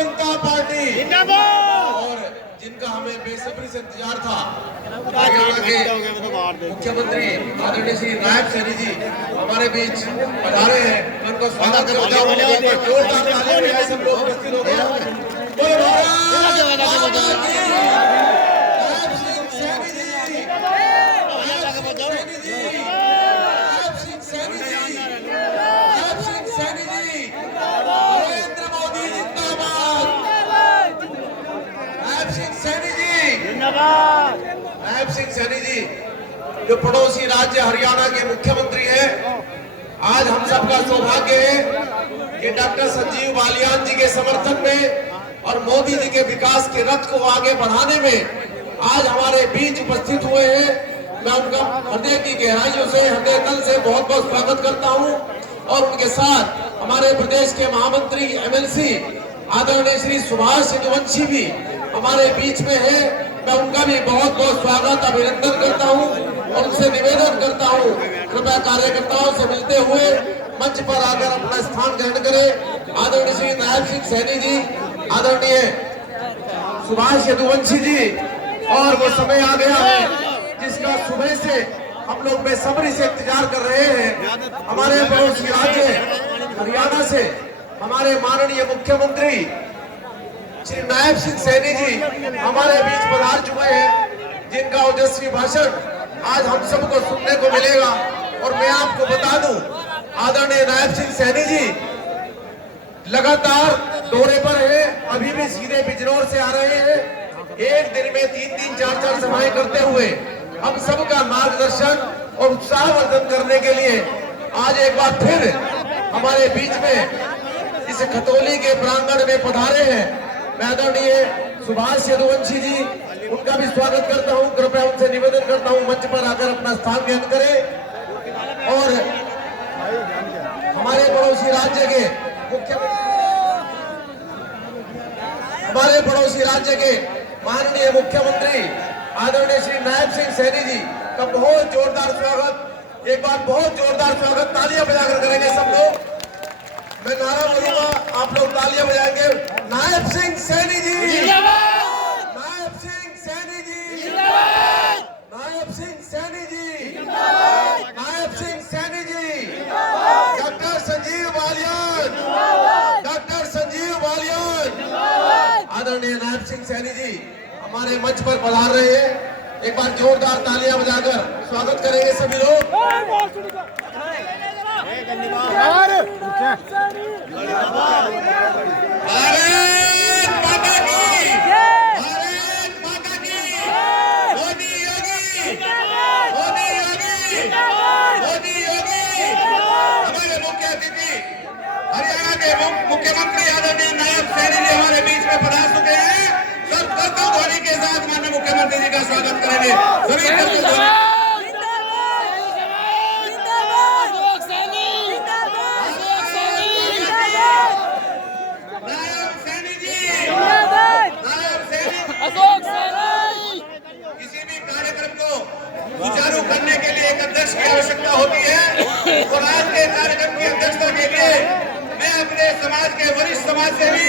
जनता party और जिनका हमें बेसब्री से इंतजार था, हरियाणा के मुख्यमंत्री आदरणीय श्री नायब सैनी जी हमारे बीच पधारे हैं। मैं उनका स्वागत करता हूँ। जोरदार तालियां बजाएं, सब लोग उपस्थित हो गए। नायब सिंह सैनी जी जो पड़ोसी राज्य हरियाणा के मुख्यमंत्री हैं, आज हम सबका सौभाग्य है कि डॉक्टर संजीव बालियान जी के समर्थन में और मोदी जी के विकास के रथ को आगे बढ़ाने में आज हमारे बीच उपस्थित हुए हैं। मैं उनका हृदय की गहराइयों से, हृदय तल से बहुत बहुत स्वागत करता हूं और उनके साथ हमारे प्रदेश के महामंत्री एमएलसी आदरणीय श्री सुभाष यदुवंशी भी हमारे बीच में है। मैं उनका भी बहुत बहुत स्वागत अभिनंदन करता हूं और उनसे निवेदन करता हूं कृपया कार्यकर्ताओं से मिलते हुए मंच पर आकर अपना स्थान ग्रहण करें। आदरणीय श्री नायब सिंह सैनी जी, आदरणीय सुभाष यदुवंशी जी, और वो समय आ गया है जिसका सुबह से हम लोग बेसब्री से इंतजार कर रहे हैं। हमारे पड़ोसी राज्य हरियाणा से हमारे माननीय मुख्यमंत्री श्री नायब सिंह सैनी जी हमारे बीच पधार चुके हैं, जिनका ओजस्वी भाषण आज हम सबको सुनने को मिलेगा। और मैं आपको बता दूं, आदरणीय नायब सिंह सैनी जी लगातार दौरे पर है, अभी भी सीधे बिजनौर से आ रहे हैं। एक दिन में 3-3, 4-4 सभाएं करते हुए हम सबका मार्गदर्शन और उत्साहवर्धन करने के लिए आज एक बार फिर हमारे बीच में इस खतौली के प्रांगण में पधारे हैं। मैं आदरणीय सुभाष यदुवंशी जी उनका भी स्वागत करता हूं। कृपया उनसे निवेदन करता हूं मंच पर आकर अपना स्थान ग्रहण करें और हमारे पड़ोसी राज्य के माननीय मुख्यमंत्री आदरणीय श्री नायब सिंह सैनी जी का बहुत जोरदार स्वागत, एक बार बहुत जोरदार स्वागत तालियां बजाकर करेंगे सब लोग। मैं नारा बोलूंगा, आप लोग तालियां बजाएंगे। Nayab Singh Saini ji, Nayab Singh Saini ji, Nayab Singh Saini ji, Nayab Singh Saini ji, doctor Sanjeev Balyan, doctor Sanjeev Balyan. आदरणीय नायब सिंह सैनी जी हमारे मंच पर पधार रहे हैं। एक बार जोरदार तालियां बजाकर स्वागत करेंगे सभी लोग। हरियाणा के मुख्यमंत्री आदरणीय नायब सैनी जी हमारे बीच में पधार चुके हैं। सब करतब ध्वनि के साथ माननीय मुख्यमंत्री जी का स्वागत करेंगे। सभी करतब ध्वनि। किसी भी कार्यक्रम को सुचारू करने के लिए एक अध्यक्ष की आवश्यकता होती है और आज के कार्यक्रम की अध्यक्षता के लिए मैं अपने समाज के वरिष्ठ समाज सेवी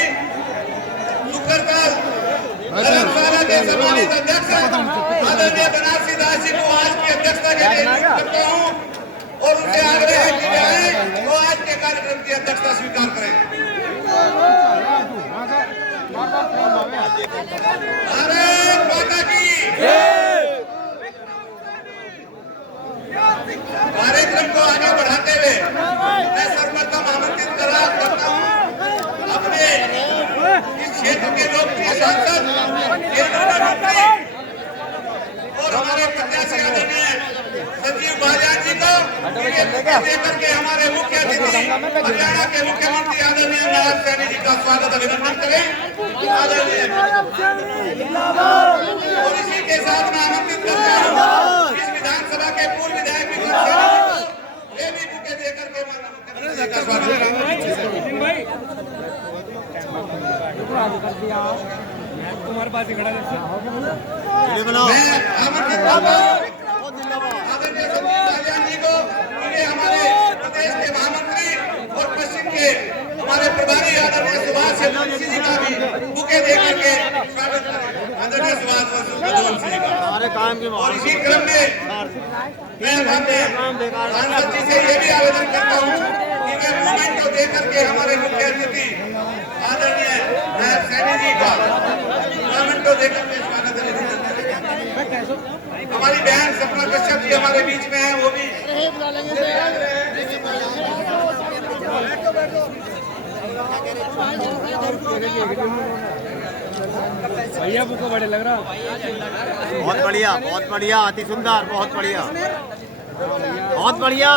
धर्मशाला के सम्मानित अध्यक्ष आदरणीय बनारसी दास जी को आज की अध्यक्षता के लिए नियुक्त करता हूँ और उनसे आग्रह है कि वो आज के कार्यक्रम की अध्यक्षता स्वीकार करें। भारत माता की कार्यक्रम को आगे बढ़ाते हुए मैं सर्वप्रथम आमंत्रित करता हूँ अपने इस क्षेत्र के लोकप्रिय सांसद केंद्रीय मंत्री और हमारे प्रत्याशी आदरणीय संजीव बालियान जी को देकर के हमारे मुख्य अतिथि हरियाणा के मुख्यमंत्री आदरणीय नायब सैनी जी का स्वागत अभिनंदन करें। और इसी के साथ मैं आमंत्रित करता हूँ इस विधानसभा के पूर्व विधायक ये भी बुके देकर के मुख्यमंत्री जी का स्वागत करें। तुम्हारे पास ही खड़ा है। मैं आमंत्रित करता हूँ आदरणीय संजीव बालियान जी को, ये हमारे प्रदेश के महामंत्री और पश्चिम के हमारे प्रभारी आदरणीय सुभाष यदुवंशी जी का भी और इसी क्रम में मैं सांसद जी से ये भी आवेदन करता हूँ कि वे मूवमेंट को देकर के हमारे मुख्य अतिथि आदरणीय नायब सैनी जी का मूवमेंट को देकर के स्वागत करें। हमारी बहन सपना कश्यप जी हमारे बीच में है, वो भी भैया बुको बड़े लग रहा। बहुत बढ़िया, अति सुंदर, बहुत बढ़िया, बहुत बढ़िया।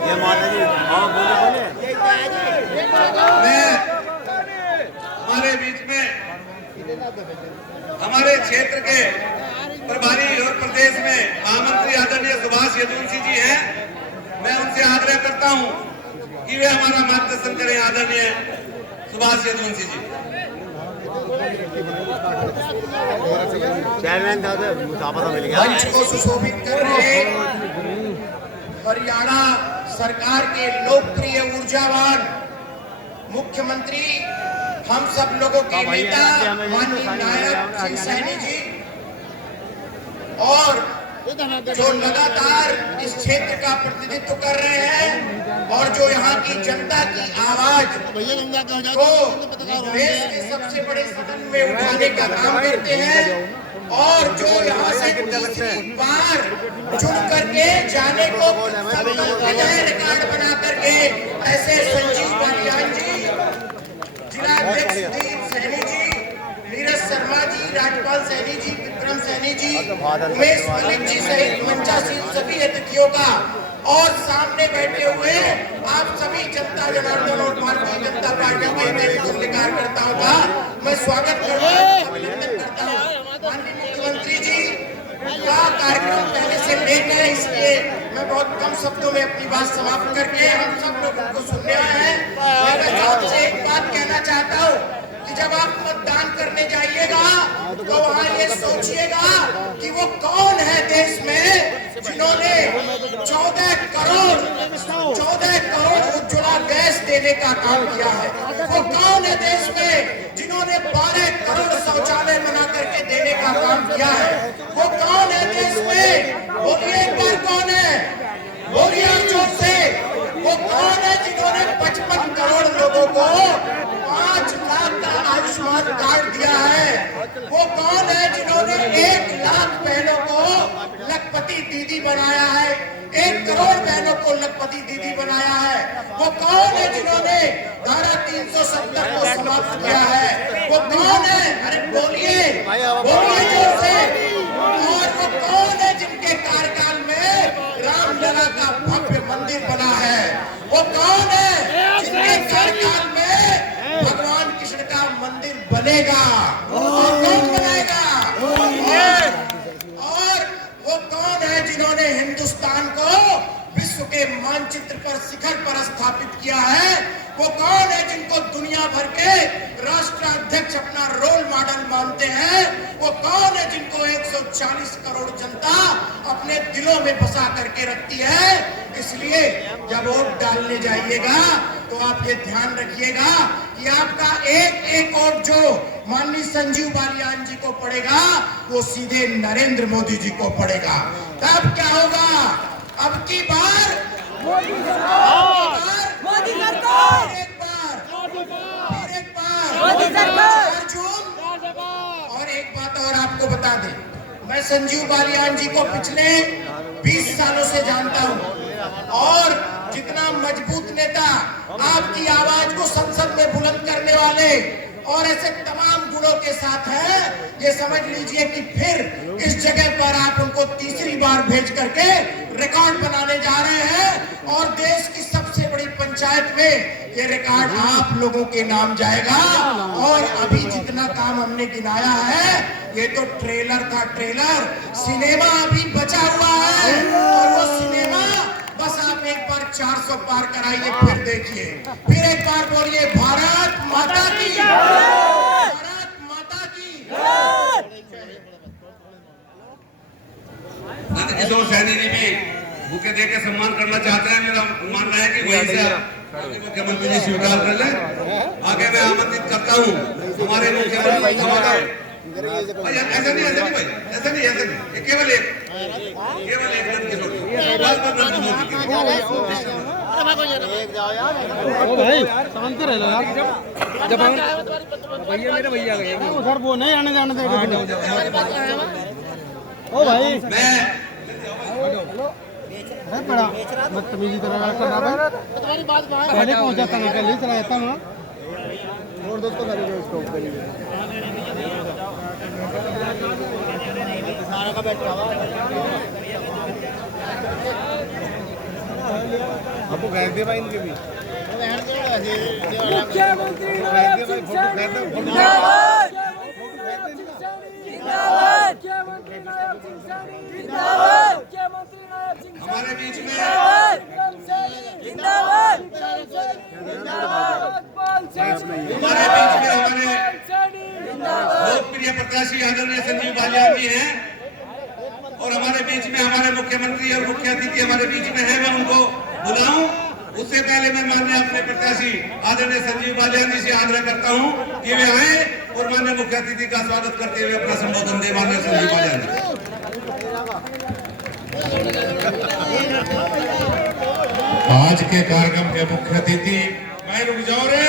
ये माता जी, हाँ बोले। मैं हमारे बीच में हमारे क्षेत्र के प्रभारी और प्रदेश में महामंत्री आदरणीय सुभाष यदुवंशी जी हैं। मैं उनसे आग्रह करता हूं कि वे हमारा मार्गदर्शन करें। आदरणीय सुभाष यदुवंशी जी। चेयरमैन साहब मुसाफा मिल गया। मंच को सुशोभित कर रहे हरियाणा सरकार के लोकप्रिय ऊर्जावान मुख्यमंत्री, हम सब लोगों के नेता माननीय नायब श्री सैनी जी, और जो लगातार इस क्षेत्र का प्रतिनिधित्व कर रहे हैं और जो यहाँ की जनता की आवाज को देश के सबसे बड़े सदन में उठाने का काम करते हैं, और जो यहाँ से तीसरी बार चुन करके जाने को रिकॉर्ड बना करके ऐसे संजीव बालियान जी, जिला अध्यक्ष सुदीप सैनी जी, नीरज शर्मा जी, राजपाल सैनी जी, विक्रम सैनी जी, उमेश मलिक जी सहित मंचासीन सभी अतिथियों का और सामने बैठे हुए आप सभी जनता जनार्दन और भारतीय जनता पार्टी के नेतृत्व कार्यकर्ताओं का मैं स्वागत करता हूँ, अभिनंदन करता हूँ। माननीय मुख्यमंत्री जी का कार्यक्रम पहले से लेकर है, इसलिए मैं बहुत कम शब्दों में अपनी बात समाप्त करके हम सब लोगों को सुनने आए हैं। मैं आपसे एक बात कहना चाहता हूँ कि जब आप मतदान करने जाइएगा तो वहाँ ये सोचिएगा कि वो कौन है देश में जिन्होंने 14 करोड़ उज्ज्वला गैस देने का काम किया है। वो कौन है देश में जिन्होंने 12 करोड़ शौचालय बना करके देने का काम किया है। वो कौन है देश में, बोलिए एक बार कौन है, बोलिए जोर से। वो कौन है जिन्होंने 55 करोड़ लोगों को 5 लाख का आयुष्मान कार्ड दिया है। वो कौन है जिन्होंने 1 लाख बहनों को लखपति दीदी बनाया है, 1 करोड़ बहनों को लखपति दीदी बनाया है। वो कौन है जिन्होंने धारा 370 को समाप्त किया है। वो कौन है, अरे बोलिए बोलिए जोर से। और वो कौन है जिनके कार्यकाल में रामलला का भव्य मंदिर बना है। वो कौन है जिनके कार्यकाल में भगवान कृष्ण का मंदिर बनेगा, और कौन बनाएगा। और वो कौन है जिन्होंने हिंदुस्तान को विश्व के मानचित्र पर शिखर पर स्थापित किया है। वो कौन है जिनको दुनिया भर के राष्ट्राध्यक्ष अपना रोल मॉडल मानते हैं। वो कौन है जिनको 140 करोड़ जनता अपने दिलों में बसा करके रखती है। इसलिए जब वोट डालने जाइएगा तो आप ये ध्यान रखिएगा कि आपका एक एक वोट जो माननीय संजीव बालियान जी को पड़ेगा वो सीधे नरेंद्र मोदी जी को पड़ेगा। तब क्या होगा, अब की बार मोदी सरकार, फिर एक बार अर्जुन। और एक बात और आपको बता दें, मैं संजीव बालियान जी को पिछले 20 सालों से जानता हूं, और जितना मजबूत नेता, आपकी आवाज को संसद में बुलंद करने वाले और ऐसे तमाम गुणों के साथ है, ये समझ लीजिए कि फिर इस जगह पर आप उनको तीसरी बार भेज करके रिकॉर्ड बनाने जा रहे हैं और देश की सबसे बड़ी पंचायत में ये रिकॉर्ड आप लोगों के नाम जाएगा। और अभी जितना काम हमने गिनाया है ये तो ट्रेलर था, ट्रेलर। सिनेमा अभी बचा हुआ है और वो सिनेमा बस आप एक बार 400 पार कराइए, फिर देखिए, फिर एक बार बोलिए भारत माता की, भारत माता की। किशोर सैनी जी भी बुके दे के सम्मान करना चाहते हैं। मेरा मानना है कि वहीं से मुख्यमंत्री जी स्वीकार कर ले। आगे मैं आमंत्रित करता हूँ हमारे मुख्यमंत्री, हमारे ऐसा नहीं भाई, ऐसा नहीं ये केवल एक नंद किशोर भाई शांति रह लो यार। जब भैया मेरे भैया गए उधर वो नहीं आने जाने देगा। ओ भाई मैं बड़ा बदतमीजी तरह कर रहा है। तुम्हारी बात पहले पहुंचा था मैं पहले चला जाता हूँ और दोस्तों करेंगे उसको सारा का बैठ रहा आपको गए थे भाई इनके भी मुख्यमंत्री हमारे बीच में हमारे लोकप्रिय प्रत्याशी आदरणीय संजीव बालियान जी हैं और हमारे बीच में हमारे मुख्यमंत्री और मुख्य अतिथि हमारे बीच में है। मैं उनको बुलाऊं उससे पहले मैं माननीय अपने प्रत्याशी आदरणीय संजीव बालियान जी से आग्रह करता हूं कि वे आए और माननीय मुख्य अतिथि का स्वागत करते हुए अपना संबोधन दे। माननीय संजीव बालियान जी। आज के कार्यक्रम के मुख्य अतिथि, मैं रुक जाओ रे,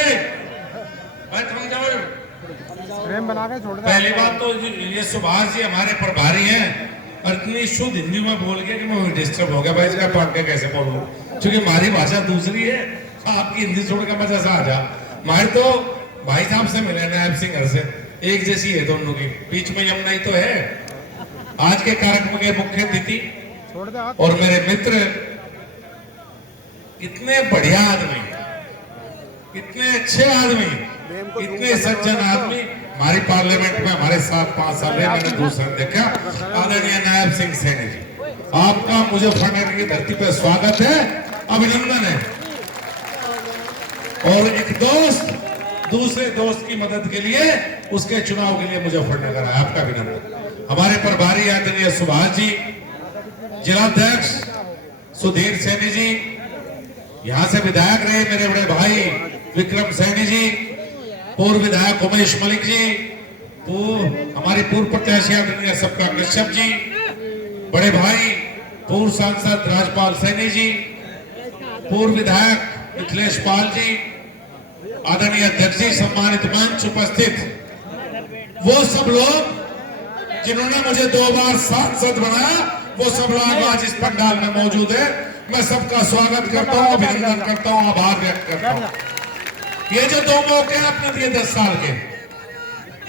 मैं थम जाओ। प्रेम बना के छोड़ दे। पहली बात तो ये सुभाष जी हमारे प्रभारी हैं और इतनी शुद्ध हिंदी में बोल के कि मैं डिस्टर्ब हो गया भाई, इसका पढ़ के कैसे पढ़ूं, क्योंकि हमारी भाषा दूसरी है। आपकी हिंदी छोड़ के मजा सा आ जा। हमारे तो भाई साहब से मिले नायब सिंह से, एक जैसी है दोनों की, बीच में यमुना ही तो है। आज के कार्यक्रम के मुख्य अतिथि और मेरे मित्र, इतने बढ़िया आदमी, इतने अच्छे आदमी, इतने सज्जन आदमी हमारी पार्लियामेंट में हमारे साथ 5 साल रहे, मैंने दूसरा देखा। आदरणीय नायब सिंह सैनी जी, आपका मुजफ्फरनगर की धरती पर स्वागत है, अभिनंदन है। और एक दोस्त दूसरे दोस्त की मदद के लिए, उसके चुनाव के लिए मुजफ्फरनगर है, आपका अभिनंदन। हमारे प्रभारी आदरणीय सुभाष जी, जिलाध्यक्ष सुधीर सैनी जी, यहाँ से विधायक रहे मेरे बड़े भाई विक्रम सैनी जी, पूर्व विधायक उमेश मलिक जी, हमारी पूर्व प्रत्याशी आदरणीय सबका कश्यप जी, बड़े भाई पूर्व सांसद राजपाल सैनी जी, पूर्व विधायक मिथिलेश पाल जी, आदरणीय अध्यक्ष जी, सम्मानित मंच उपस्थित वो सब लोग जिन्होंने मुझे 2 बार सांसद बनाया, वो सब लोग आज इस पंडाल में मौजूद है। मैं सबका स्वागत करता हूँ, अभिनंदन करता हूँ, आभार व्यक्त करता हूँ। ये जो 2 मौके आपने दिए 10 साल के,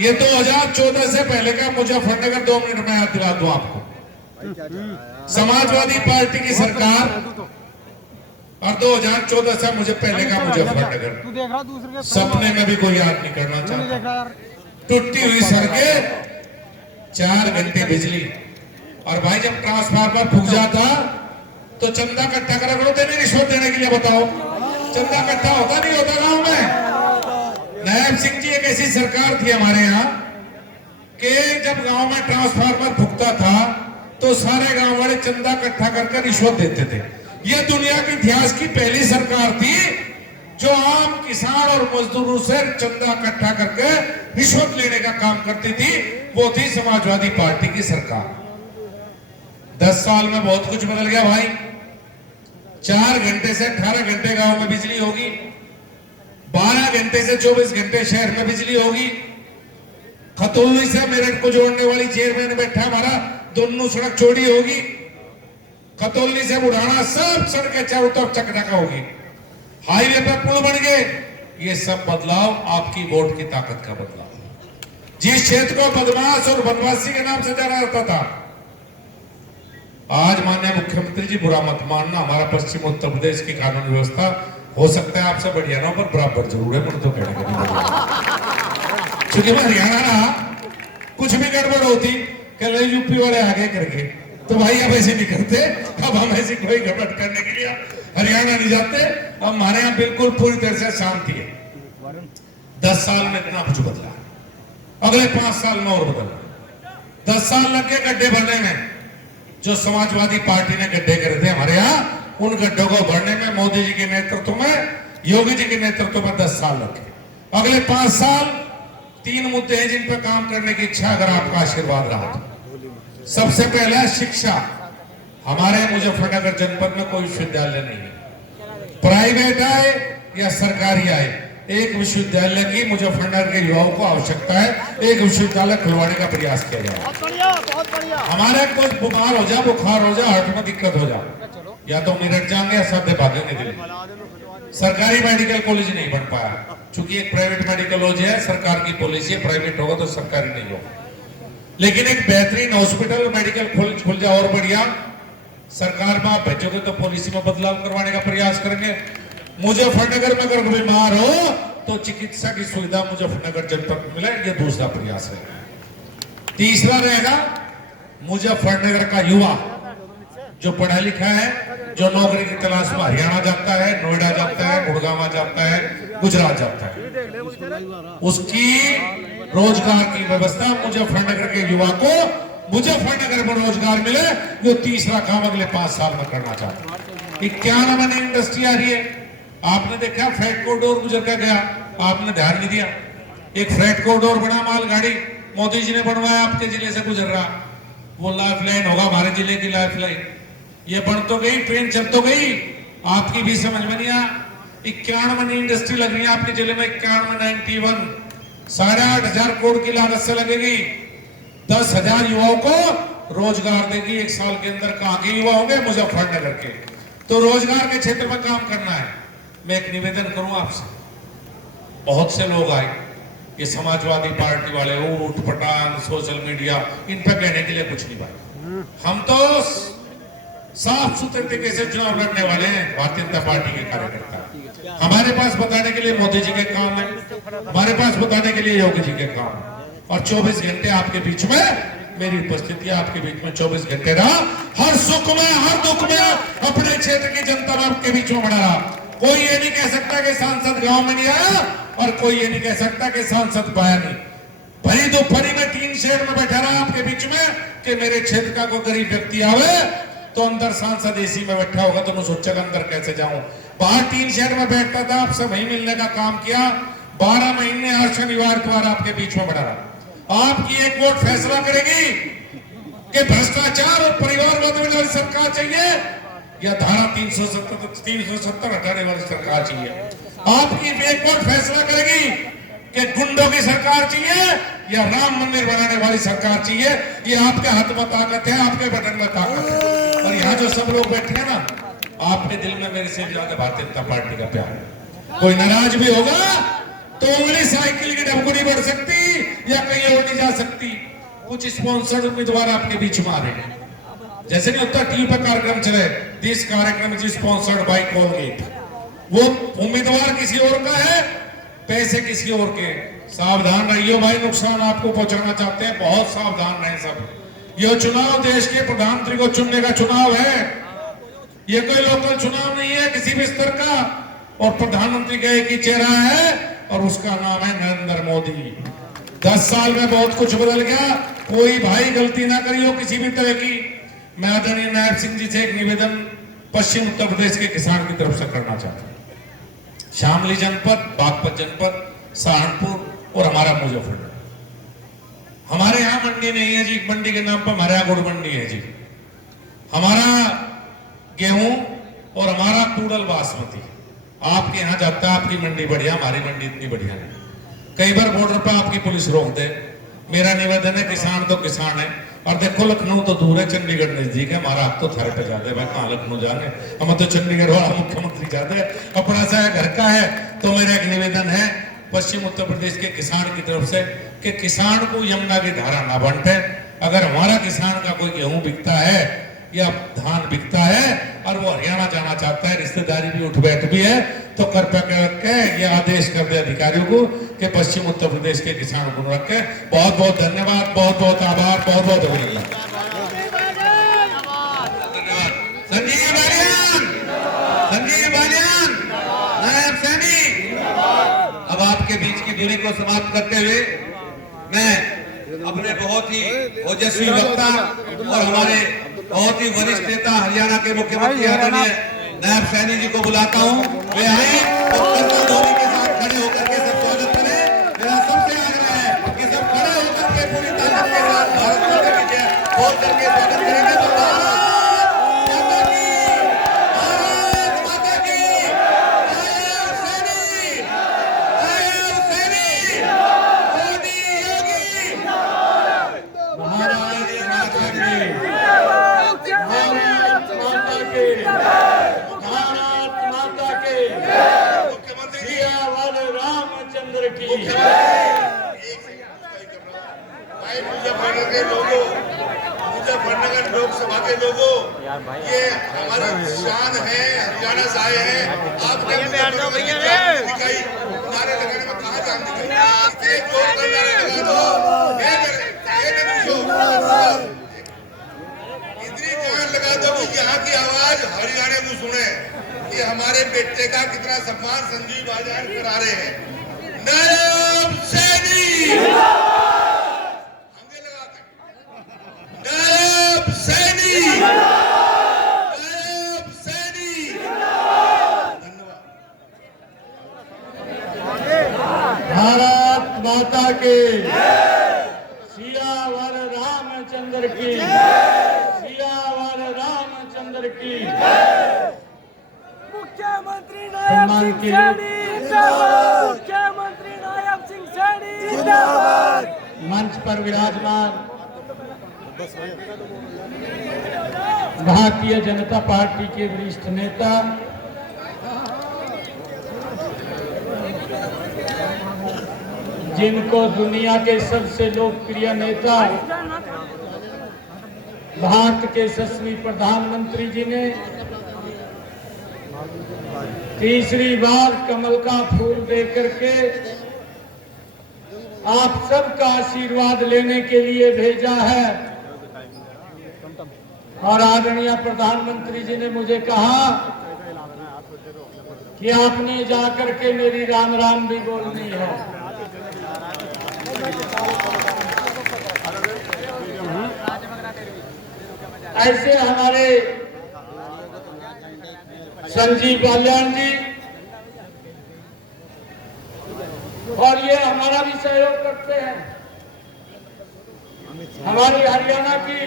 ये 2014 से पहले का मुजफ्फरनगर 2 मिनट में याद दिला दूं आपको। समाजवादी पार्टी की सरकार और 2014 से मुझे पहले का मुजफ्फरनगर सपने में भी कोई याद नहीं करना चाहता। टूटी हुई सड़कें, 4 घंटे बिजली, और भाई जब ट्रांसफार्मर फूक जाता तो चंदा इकट्ठा कर देने, रिश्वत देने के लिए बताओ, चंदा इकट्ठा होता नहीं होता गांव में। नायब सिंह जी, एक ऐसी सरकार थी हमारे यहाँ कि जब गांव में ट्रांसफार्मर फूकता था तो सारे गांव वाले चंदा इकट्ठा करके रिश्वत देते थे। ये दुनिया के इतिहास की पहली सरकार थी जो आम किसान और मजदूरों से चंदा इकट्ठा करके रिश्वत लेने का काम करती थी। वो थी समाजवादी पार्टी की सरकार। 10 साल में बहुत कुछ बदल गया भाई। 4 घंटे से 18 घंटे गांव में बिजली होगी, 12 घंटे से 24 घंटे शहर में बिजली होगी। खतौली से मेरठ को जोड़ने वाली चेयरमैन बैठा हमारा, दोनों सड़क चौड़ी होगी। खतौली से बुढ़ाना सब सड़कें चारों तरफ चकचका होगी। हाईवे पर पुल बन गए। ये सब बदलाव आपकी वोट की ताकत का बदलाव। जिस क्षेत्र को बदमाश और बनवासी के नाम से जाना जाता था, आज माननीय मुख्यमंत्री जी, बुरा मत मानना, हमारा पश्चिम उत्तर प्रदेश की कानून व्यवस्था हो सकता है आपसे बढ़िया ना, पर बराबर जरूर है, मुझे तो कहने का नहीं बढ़िया। क्योंकि मैं हरियाणा रहा, कुछ भी गड़बड़ होती कह रहे यूपी वाले आगे करके, तो भाई अब ऐसे नहीं करते, अब हम ऐसी कोई गड़बड़ करने के लिए हरियाणा नहीं जाते। अब हमारे यहाँ बिल्कुल पूरी तरह से शांति है। 10 साल में इतना कुछ बदला, अगले 5 साल में और बदलना। 10 साल लग गए गड्ढे भरने में, जो समाजवादी पार्टी ने गड्ढे करे थे हमारे यहाँ, उन गड्ढों को भरने में मोदी जी के नेतृत्व में, योगी जी के नेतृत्व में 10 साल लग गए। अगले 5 साल 3 मुद्दे हैं जिन पर काम करने की इच्छा, अगर आपका आशीर्वाद रहा तो। सबसे पहला शिक्षा। हमारे मुजफ्फरनगर जनपद में कोई विश्वविद्यालय नहीं है, प्राइवेट आए या सरकारी आए, एक विश्वविद्यालय की मुजफ्फरनगर के युवाओं को आवश्यकता है। एक विश्वविद्यालय खुलवाने का प्रयास किया जाए। बहुत बढ़िया। हमारे कोई बीमार हो जाए, बुखार हो जाए, हार्ट में दिक्कत हो जाए, या तो मेरठ जाएंगे या साधे भागेंगे दिल्ली। सरकारी मेडिकल कॉलेज नहीं बन पाया, चूंकि एक प्राइवेट मेडिकल कॉलेज है, सरकार की पॉलिसी है, प्राइवेट होगा तो सरकारी नहीं होगा। लेकिन एक बेहतरीन हॉस्पिटल मेडिकल खुल जाए और बढ़िया। सरकार में आप भेजोगे तो पॉलिसी में बदलाव करवाने का प्रयास करेंगे। मुजफ्फरनगर में अगर बीमार हो तो चिकित्सा की सुविधा मुजफ्फरनगर जनपद में मिले, ये दूसरा प्रयास है। तीसरा रहेगा मुजफ्फरनगर का युवा जो पढ़ा लिखा है, जो नौकरी की तलाश में हरियाणा जाता है, नोएडा जाता है, गुड़गांव जाता है, गुजरात जाता है, उसकी रोजगार की व्यवस्था मुजफ्फरनगर के युवा को मुजफ्फरनगर में रोजगार मिले, जो तीसरा काम अगले 5 साल में करना चाहता है। 91 नई इंडस्ट्री आ रही है। आपने देखा फ्रेट कॉरिडोर गुजर कर गया, आपने ध्यान नहीं दिया। एक फ्रेट कॉरिडोर बना, मालगाड़ी मोदी जी ने बनवाया, आपके जिले से गुजर रहा, वो लाइफ लाइन होगा हमारे जिले की लाइफ लाइन। ये बन तो गई, ट्रेन चल तो गई, आपकी भी समझ में नहीं आया। 91 नई इंडस्ट्री लग रही है आपके जिले में, 91 8,500 करोड़ की लागत से लगेगी। 10,000 युवाओं को रोजगार देगी। 1 साल के अंदर कहां के युवा होंगे? मुजफ्फरनगर के। तो रोजगार के क्षेत्र में काम करना है। मैं एक निवेदन करूं आपसे, बहुत से लोग आए, ये समाजवादी पार्टी वाले, ऊट पटांग, सोशल मीडिया, इन पर कहने के लिए कुछ नहीं भाई। हम तो साफ सुथरे तरीके से चुनाव लड़ने वाले हैं, भारतीय जनता पार्टी के कार्यकर्ता। हमारे पास बताने के लिए मोदी जी के काम है, हमारे पास बताने के लिए योगी जी के काम, और 24 घंटे आपके बीच में मेरी उपस्थिति, आपके बीच में 24 घंटे रहा। हर सुख में, हर दुख में अपने क्षेत्र की जनता में आपके बीच में बना रहा। कोई ये नहीं कह सकता कि सांसद गांव में नहीं आया, और कोई ये नहीं कह सकता कि सांसद पाया नहीं। भरी दोपहरी में 3 शेड में बैठा रहा आपके बीच में कि मेरे क्षेत्र का कोई गरीब व्यक्ति आवे तो अंदर सांसद एसी में बैठा होगा तो मैं सोचेगा अंदर कैसे जाऊं। बाहर 3 शेड में बैठता था, आपसे वहीं मिलने का काम किया। 12 महीने हर शनिवार द्वार आपके बीच में बैठा रहा। आपकी एक वोट फैसला करेगी कि भ्रष्टाचार और परिवारवाद वाली सरकार चाहिए या धारा 370 हटाने वाली सरकार चाहिए। आपकी एक वोट फैसला करेगी कि गुंडों की सरकार चाहिए या राम मंदिर बनाने वाली सरकार चाहिए। ये आपके हाथ में ताकत है, आपके बटन में ताकत है। और यहाँ जो सब लोग बैठे हैं ना, आपके दिल में मेरे से ज्यादा भारतीय जनता पार्टी का प्यार है। कोई नाराज भी होगा तो उंगली साइकिल की डबकुड़ी बढ़ सकती या कहीं और नहीं जा सकती। कुछ स्पॉन्सर्ड उम्मीदवार आपके बीच में आ रहे हैं, जैसे नहीं होता टीवी पर कार्यक्रम चले, दिस कार्यक्रम इज स्पॉन्सर्ड बाय कोलगेट। वो उम्मीदवार किसी और का है, पैसे किसी और के। सावधान रहिए भाई, नुकसान आपको पहुंचाना चाहते हैं, बहुत सावधान रहें सब। ये चुनाव देश के प्रधानमंत्री को चुनने का चुनाव है, ये कोई लोकल चुनाव नहीं है किसी भी स्तर का। और प्रधानमंत्री का एक ही चेहरा है और उसका नाम है नरेंद्र मोदी। 10 साल में बहुत कुछ बदल गया। कोई भाई गलती ना करियो किसी भी तरह की। मैं आदरणीय नायब सिंह जी से एक निवेदन पश्चिम उत्तर प्रदेश के किसान की तरफ से करना चाहता हूँ। शामली जनपद, बागपत जनपद, सहारनपुर और हमारा मुजफ्फरनगर, हमारे यहाँ मंडी नहीं है जी। मंडी के नाम पर हमारे यहाँ गुड़ मंडी है जी। हमारा गेहूं और हमारा टूडल बासमती आपके यहाँ जाता है, आपकी मंडी बढ़िया, हमारी मंडी इतनी बढ़िया नहीं। कई बार बॉर्डर पर आपकी पुलिस रोक दे। मेरा निवेदन है, किसान तो किसान है। और देखो लखनऊ तो दूर है, चंडीगढ़ नजदीक है, हमारा आप तो थारे पे जाते हैं, कहाँ लखनऊ जाने, हम तो चंडीगढ़ वाला मुख्यमंत्री जाते हैं, अपना सा घर का है। तो मेरा एक निवेदन है पश्चिम उत्तर प्रदेश के किसान की तरफ से कि किसान को यमुना की धारा ना बंटे। अगर हमारा किसान का कोई गेहूं बिकता है या धान बिकता है, और वो हरियाणा जाना चाहता है, रिश्तेदारी भी उठ बैठ भी है, तो कृपया करके ये आदेश कर दे अधिकारियों को कि पश्चिम उत्तर प्रदेश के किसानों को रखे। बहुत बहुत धन्यवाद, बहुत बहुत आभार, बहुत बहुत अभिनंदन। संजीव बालियान, संजीव बालियान, नायब सैनी। अब आपके बीच की दूरी को समाप्त करते हुए मैं अपने बहुत ही ओजस्वी वक्ता और हमारे बहुत ही वरिष्ठ नेता हरियाणा के मुख्यमंत्री आदरणीय नायब सैनी जी को बुलाता हूं। वे आए और धोनी के साथ खड़े होकर के सब स्वागत करें। मेरा सबसे आग्रह है कि सब खड़े होकर के पूरी ताकत के साथ भारत माता की जय बोल करके स्वागत करेंगे। तो मुजफ्फरनगर लोकसभा के लोगों, ये हमारा शान है, हरियाणा से आए हैं। आपने दिखाई नारे लगाने में कहाँ जान दिखाई? एक जोर कर नारे लगा दो, इतनी जान लगा दो कि यहाँ की आवाज हरियाणा को सुने कि हमारे बेटे का कितना सम्मान संजीव बालियान करा रहे हैं। नायब सैनी, नायब सैनी, नायब सैनी। भारत माता के सियावर रामचंद्र की, सियावर रामचंद्र की। मुख्यमंत्री नायब सिंह सैनी जिंदाबाद, मुख्यमंत्री नायब सिंह सैनी जिंदाबाद। मंच पर विराजमान भारतीय जनता पार्टी के वरिष्ठ नेता जिनको दुनिया के सबसे लोकप्रिय नेता भारत के यशस्वी प्रधानमंत्री जी ने तीसरी बार कमल का फूल देकर के आप सबका आशीर्वाद लेने के लिए भेजा है। और आदरणीय प्रधानमंत्री जी ने मुझे कहा कि आपने जाकर के मेरी राम राम भी बोलनी है। ऐसे हमारे संजीव बालियान जी और ये हमारा भी सहयोग करते हैं। हमारी हरियाणा की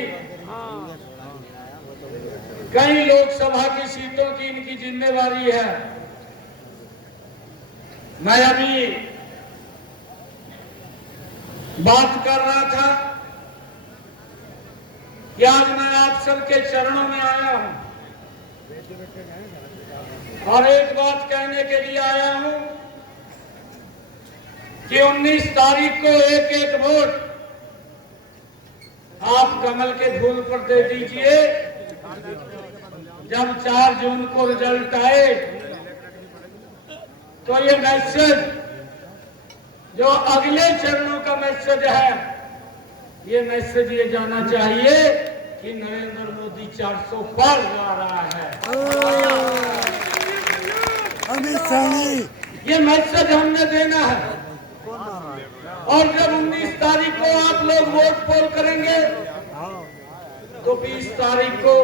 कई लोकसभा की सीटों की इनकी जिम्मेवारी है। मैं अभी बात कर रहा था कि आज मैं आप सबके चरणों में आया हूं और एक बात कहने के लिए आया हूं कि 19 तारीख को एक एक वोट आप कमल के फूल पर दे दीजिए। जब 4 जून को रिजल्ट आए तो ये मैसेज जो अगले चरणों का मैसेज है, ये मैसेज ये जाना चाहिए कि नरेंद्र मोदी 400 पार जा रहा है। अमित शाह, ये मैसेज हमने देना है। और जब 19 तारीख को आप लोग वोट पोल करेंगे तो 20 तारीख को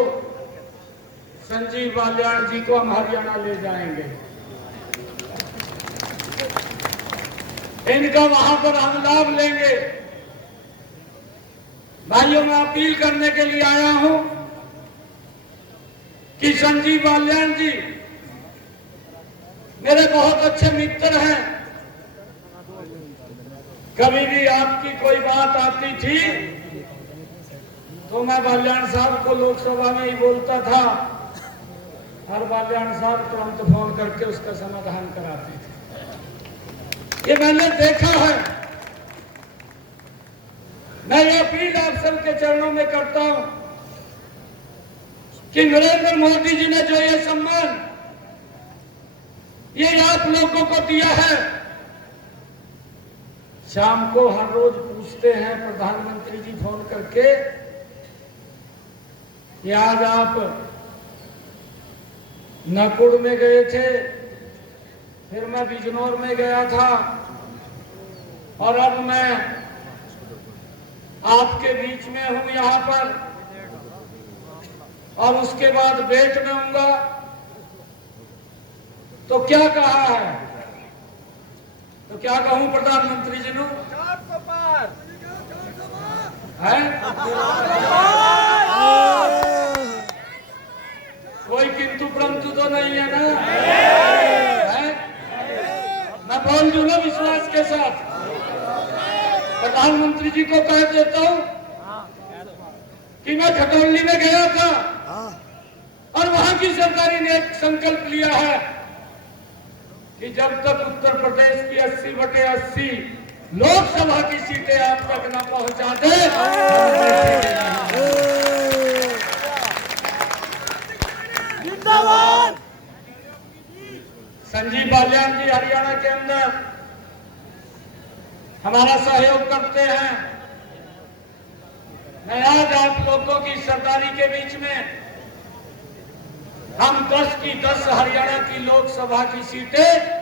संजीव बालियान जी को हम हरियाणा ले जाएंगे। इनका वहां पर हम लाभ लेंगे। भाइयों, मैं अपील करने के लिए आया हूं कि संजीव बालियान जी मेरे बहुत अच्छे मित्र हैं। कभी भी आपकी कोई बात आती थी तो मैं बालियान साहब को लोकसभा में ही बोलता था और बालियान साहब तुरंत फोन करके उसका समाधान कराते थे। ये मैंने देखा है। मैं ये अपील आप सबके चरणों में करता हूं कि नरेंद्र मोदी जी ने जो ये सम्मान ये आप लोगों को दिया है। शाम को हर रोज पूछते हैं प्रधानमंत्री जी फोन करके कि आज आप नागपुर में गए थे, फिर मैं बिजनौर में गया था और अब मैं आपके बीच में हूं यहां पर, और उसके बाद बेट में हूंगा। तो क्या कहा है? तो क्या कहूं प्रधानमंत्री जी ने? है कोई किंतु परंतु तो नहीं है ना? है? मैं बोल दूं ना विश्वास के साथ। प्रधानमंत्री जी को कह देता हूं कि मैं खटौली में गया था और वहां की सरकारी ने एक संकल्प लिया है कि जब तक उत्तर प्रदेश की 80/80 लोकसभा की सीटें आप तक न पहुंचा दे, जिंदाबाद। संजीव बालियान जी हरियाणा के अंदर हमारा सहयोग करते हैं। मैं आज आप लोगों की सरदारी के बीच में हम 10 की 10 हरियाणा की लोकसभा की सीटें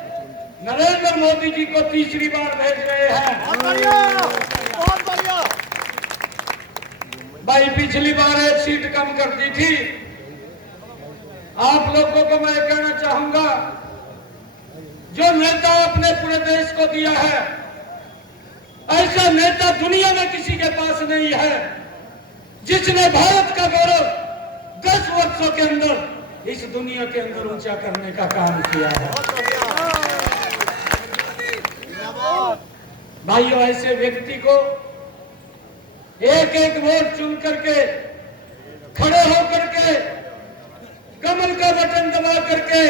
नरेंद्र मोदी जी को तीसरी बार भेज रहे हैं। बहुत बढ़िया, बहुत बढ़िया। भाई पिछली बार एक सीट कम कर दी थी। आप लोगों को मैं कहना चाहूंगा, जो नेता अपने पूरे देश को दिया है, ऐसा नेता दुनिया में किसी के पास नहीं है जिसने भारत का गौरव 10 वर्षों के अंदर इस दुनिया के अंदर ऊंचा करने का काम किया है। भाइयों, ऐसे व्यक्ति को एक एक वोट चुन करके खड़े होकर के कमल का बटन दबा करके,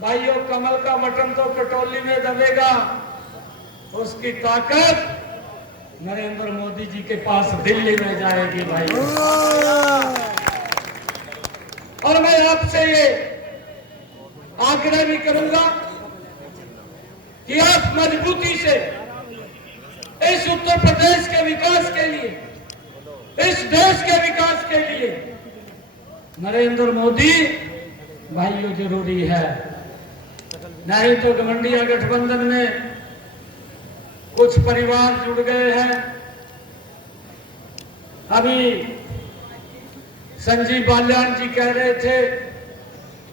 भाइयों कमल का बटन तो कटौली में दबेगा, उसकी ताकत नरेंद्र मोदी जी के पास दिल्ली में जाएगी भाइयों। और मैं आपसे ये आग्रह भी करूंगा कि आप मजबूती से इस उत्तर प्रदेश के विकास के लिए, इस देश के विकास के लिए नरेंद्र मोदी भाइयों जरूरी है। नहीं तो गठबंधन गठबंधन में कुछ परिवार जुड़ गए हैं। अभी संजीव बालियान जी कह रहे थे,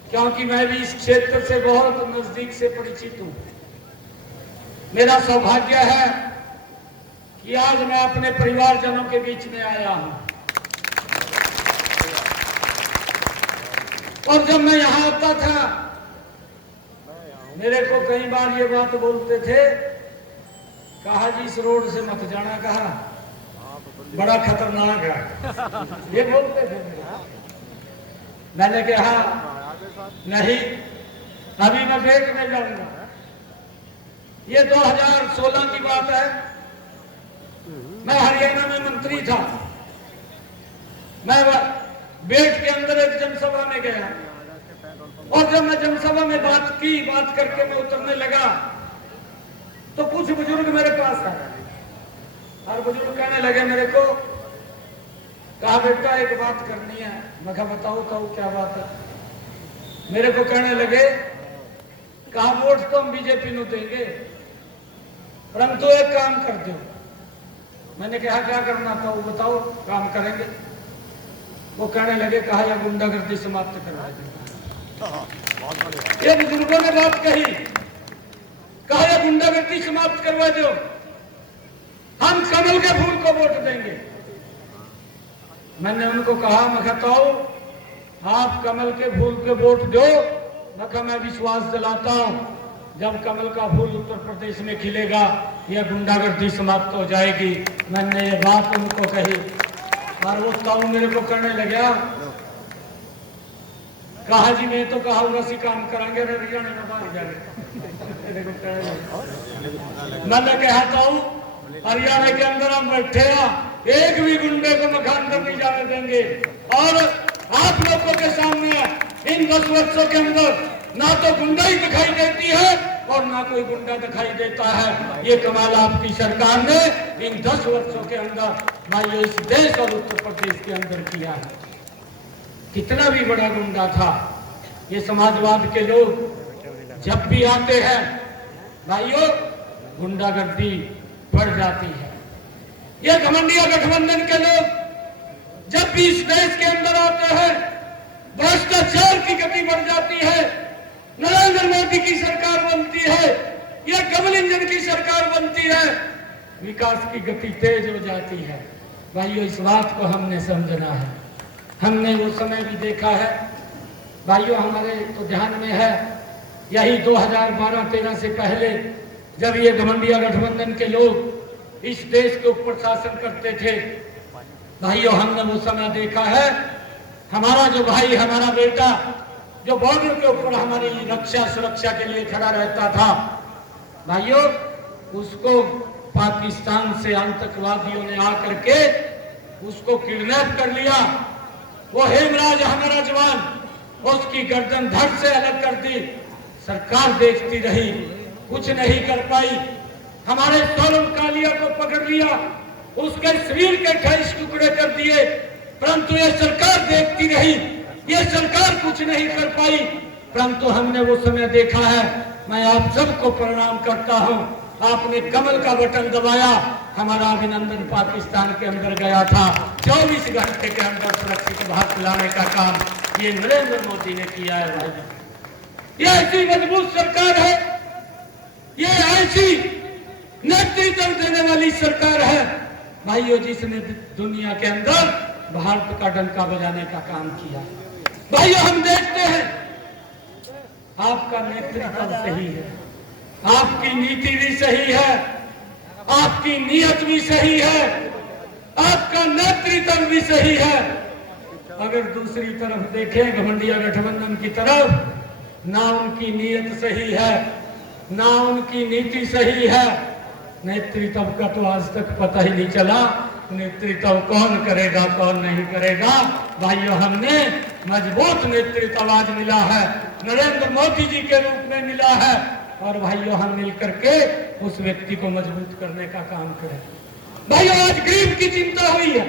क्योंकि मैं भी इस क्षेत्र से बहुत नजदीक से परिचित हूं, मेरा सौभाग्य है कि आज मैं अपने परिवारजनों के बीच में आया हूं। और जब मैं यहां आता था, मेरे को कई बार ये बात बोलते थे, कहा जी इस रोड से मत जाना, कहा बड़ा खतरनाक है, ये बोलते थे। मैंने कहा नहीं, अभी मैं बेट में जाऊंगा। ये 2016 की बात है। मैं हरियाणा में मंत्री था। मैं बेट के अंदर एक जनसभा में गया और जब मैं जनसभा में बात करके मैं उतरने लगा तो कुछ बुजुर्ग मेरे पास आए और बुजुर्ग कहने लगे मेरे को, कहा बेटा एक बात करनी है। मैं कहा बताओ कहूँ क्या बात है। मेरे को कहने लगे, कहा वोट तो हम बीजेपी को देंगे, परंतु एक काम कर दो। मैंने कहा क्या करना था, वो बताओ काम करेंगे। वो कहने लगे, कहा या गुंडागर्दी समाप्त करवा दो। ये बुजुर्गों ने बात कही, कहा या गुंडागर्दी समाप्त करवा दो, हम कमल के फूल को वोट देंगे। मैंने उनको कहा, मैं कहता हूं आप कमल के फूल के वोट दो। मैं विश्वास दिलाता हूं जब कमल का फूल उत्तर प्रदेश में खिलेगा यह गुंडागर्दी समाप्त हो जाएगी। मैंने ये बात उनको कही और वो ताऊ मेरे को करने लगा, कहा जी मैं तो कहा उसी काम करेंगे, हरियाणा में बाहर जाएंगे। मैंने कहा ताऊ हरियाणा के अंदर हम बैठे हैं, एक भी गुंडे को मकान पर नहीं जाने देंगे और आप लोगों के सामने इन 10 वर्षों के अंदर ना तो गुंडाई दिखाई देती है और ना कोई गुंडा दिखाई देता है। ये कमाल आपकी सरकार ने इन 10 वर्षों के अंदर भाइयों इस देश और उत्तर प्रदेश के अंदर किया है। कितना भी बड़ा गुंडा था, ये समाजवाद के लोग जब भी आते हैं भाइयों गुंडागर्दी बढ़ जाती है। ये घमंडिया गठबंधन के लोग जब भी इस देश के अंदर आते हैं भ्रष्टाचार की गति बढ़ जाती है। नरेंद्र मोदी की सरकार बनती है, यह डबल इंजन की सरकार बनती है, विकास की गति तेज हो जाती है। भाइयों इस बात को हमने समझना है। हमने वो समय भी देखा है भाइयों, हमारे तो ध्यान में है यही 2012-13 से पहले जब ये घमंडिया गठबंधन के लोग इस देश के ऊपर शासन करते थे भाइयों, हमने वो समय देखा है। हमारा जो भाई, हमारा बेटा जो बॉर्डर के ऊपर हमारी रक्षा सुरक्षा के लिए खड़ा रहता था भाइयों, उसको पाकिस्तान से आतंकवादियों ने आकर के उसको किडनैप कर लिया। वो हेमराज हमारा जवान, उसकी गर्दन धड़ से अलग कर दी। सरकार देखती रही, कुछ नहीं कर पाई। हमारे सौरभ कालिया को पकड़ लिया, उसके शरीर के 28 टुकड़े कर दिए, परंतु ये सरकार देखती रही, ये सरकार कुछ नहीं कर पाई। परंतु हमने वो समय देखा है। मैं आप सबको प्रणाम करता हूं, आपने कमल का बटन दबाया, हमारा अभिनंदन पाकिस्तान के अंदर गया था। 24 घंटे के अंदर सुरक्षित भारत लाने का काम ये नरेंद्र मोदी ने किया है। भाई ये ऐसी मजबूत सरकार है, ये ऐसी नेतृत्व देने वाली सरकार है भाइयों, जिसने दुनिया के अंदर भारत का डंका बजाने का काम किया। भाइयों हम देखते हैं आपका नेतृत्व सही है, आपकी नीति भी सही है, आपकी नीयत भी सही है, आपका नेतृत्व भी सही है। अगर दूसरी तरफ देखें घमंडिया गठबंधन की तरफ, ना उनकी नीयत सही है, ना उनकी नीति सही है। नेतृत्व का तो आज तक पता ही नहीं चला, नेतृत्व कौन करेगा कौन नहीं करेगा। भाइयों हमने मजबूत नेतृत्व आज मिला है, नरेंद्र मोदी जी के रूप में मिला है, और भाइयों हम मिलकर के उस व्यक्ति को मजबूत करने का काम करें। भाइयों आज गरीब की चिंता हुई है,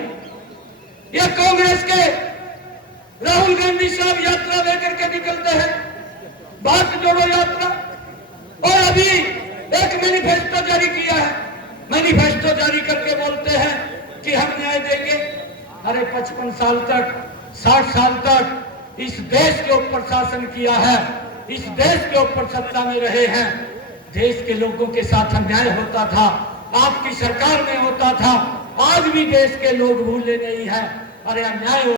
यह कांग्रेस के राहुल गांधी साहब यात्रा लेकर के निकलते हैं, भारत जोड़ो यात्रा, और अभी एक मैनिफेस्टो जारी किया है। मैनिफेस्टो जारी करके बोलते हैं कि हम न्याय देंगे। अरे 55 साल तक 60 साल तक इस देश के ऊपर शासन किया है, इस देश के ऊपर सत्ता में रहे हैं, देश के लोगों के साथ अन्याय होता था, आपकी सरकार में होता था, आज भी देश के लोग भूले नहीं है। अरे अन्याय